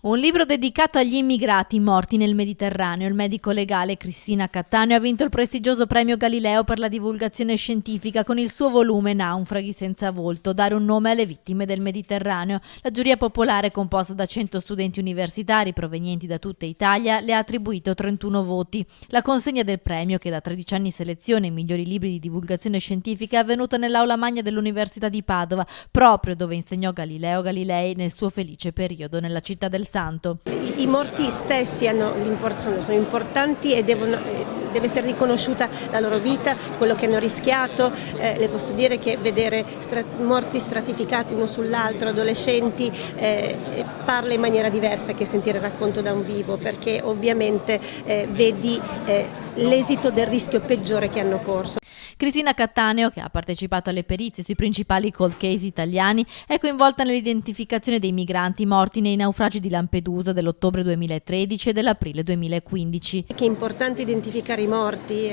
Un libro dedicato agli immigrati morti nel Mediterraneo. Il medico legale Cristina Cattaneo ha vinto il prestigioso premio Galileo per la divulgazione scientifica con il suo volume Naufraghi senza volto, dare un nome alle vittime del Mediterraneo. La giuria popolare, composta da 100 studenti universitari provenienti da tutta Italia, le ha attribuito 31 voti. La consegna del premio, che da 13 anni seleziona i migliori libri di divulgazione scientifica, è avvenuta nell'aula magna dell'Università di Padova, proprio dove insegnò Galileo Galilei nel suo felice periodo nella città del Santo. I morti stessi sono importanti e deve essere riconosciuta la loro vita, quello che hanno rischiato. Le posso dire che vedere morti stratificati uno sull'altro, adolescenti, parla in maniera diversa che sentire il racconto da un vivo, perché ovviamente vedi l'esito del rischio peggiore che hanno corso. Cristina Cattaneo, che ha partecipato alle perizie sui principali cold case italiani, è coinvolta nell'identificazione dei migranti morti nei naufragi di Lampedusa dell'ottobre 2013 e dell'aprile 2015. È importante identificare i morti,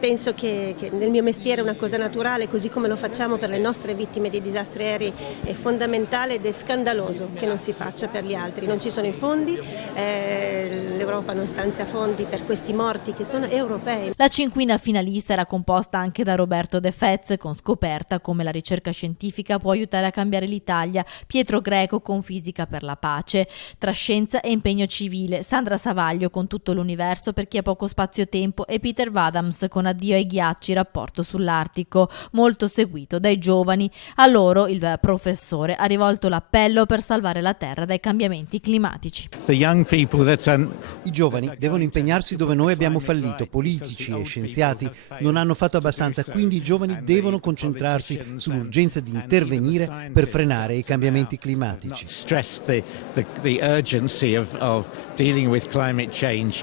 penso che nel mio mestiere è una cosa naturale, così come lo facciamo per le nostre vittime di disastri aerei, è fondamentale ed è scandaloso che non si faccia per gli altri. Non ci sono i fondi, l'Europa non stanzia fondi per questi morti che sono europei. La cinquina finalista era composta anche da Roberto De Fez, con Scoperta, come la ricerca scientifica può aiutare a cambiare l'Italia, Pietro Greco con Fisica per la pace, tra scienza e impegno civile, Sandra Savaglio con Tutto l'universo per chi ha poco spazio-tempo e Peter Wadhams con Addio ai ghiacci, rapporto sull'Artico, molto seguito dai giovani. A loro il professore ha rivolto l'appello per salvare la Terra dai cambiamenti climatici. I giovani devono impegnarsi dove noi abbiamo fallito, politici e scienziati non hanno fatto abbastanza, quindi i giovani devono concentrarsi sull'urgenza di intervenire per frenare i cambiamenti climatici. Stress the urgency of dealing with climate change